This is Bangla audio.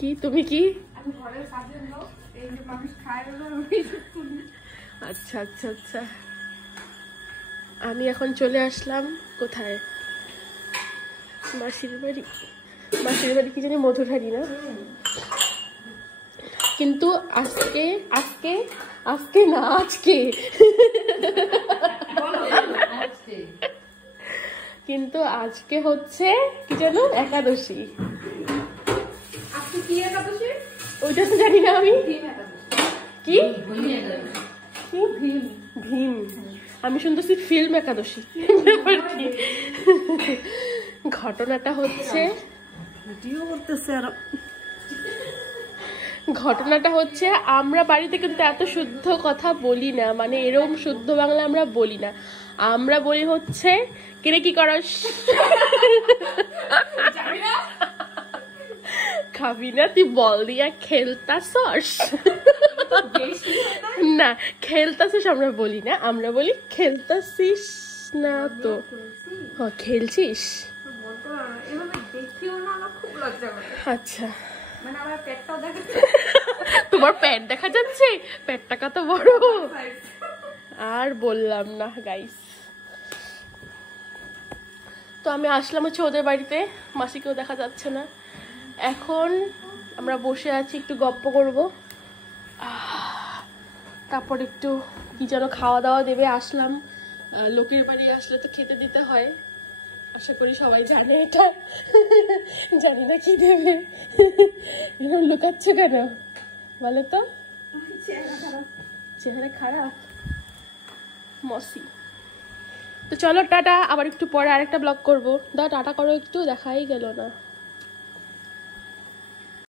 কি তুমি কি? আমি ঘরের কাজের লোক, এই যে মানুষ খায় হলো আচ্ছা আচ্ছা আচ্ছা। আমি এখন চলে আসলাম কোথায়, মাসির বাড়ি। মাসির বাড়ি কি জানি মধুরহারি না, কিন্তু আজকে আজকে আজকে না আজকে কিন্তু আজকে হচ্ছে কি জানো একাদশী। আজকে কি একাদশী? ওইটা তো জানি না আমি। কি ভীম? আমি শুনতেছি ফিল্ম একাদশী। ঘটনাটা হচ্ছে আমরা বাড়িতে কিন্তু এত শুদ্ধ কথা বলি না, মানে এরকম শুদ্ধ বাংলা আমরা বলি না। আমরা বলি হচ্ছে কিরে কি করস, খাবি না তুই বল দিয়া খেলতাছস। না খেলতাছিস আমরা বলি না, আমরা বলি খেলতাছিস না তো খেলছিস। আচ্ছা তোমার প্যান্ট দেখা যাচ্ছে, প্যান্টটা কত বড়। আর বললাম না গাইস। তো আমি আসলাম হচ্ছে ওদের বাড়িতে, মাসিকেও দেখা যাচ্ছে না। এখন আমরা বসে আছি, একটু গপ্প করব, তারপর একটু কি যেন খাওয়া দাওয়া দেবে। আসলাম, লোকের বাড়ি আসলে তো খেতে দিতে হয়, আশা করি সবাই জানে এটা। জানি না কি দেবে। এরকম লুকাচ্ছ কেন বলো তো? চেহারা খারাপ মসি। তো চলো টাটা, আবার একটু পরে আরেকটা ব্লগ করবো। দাও টাটা করো একটু, দেখাই গেল না।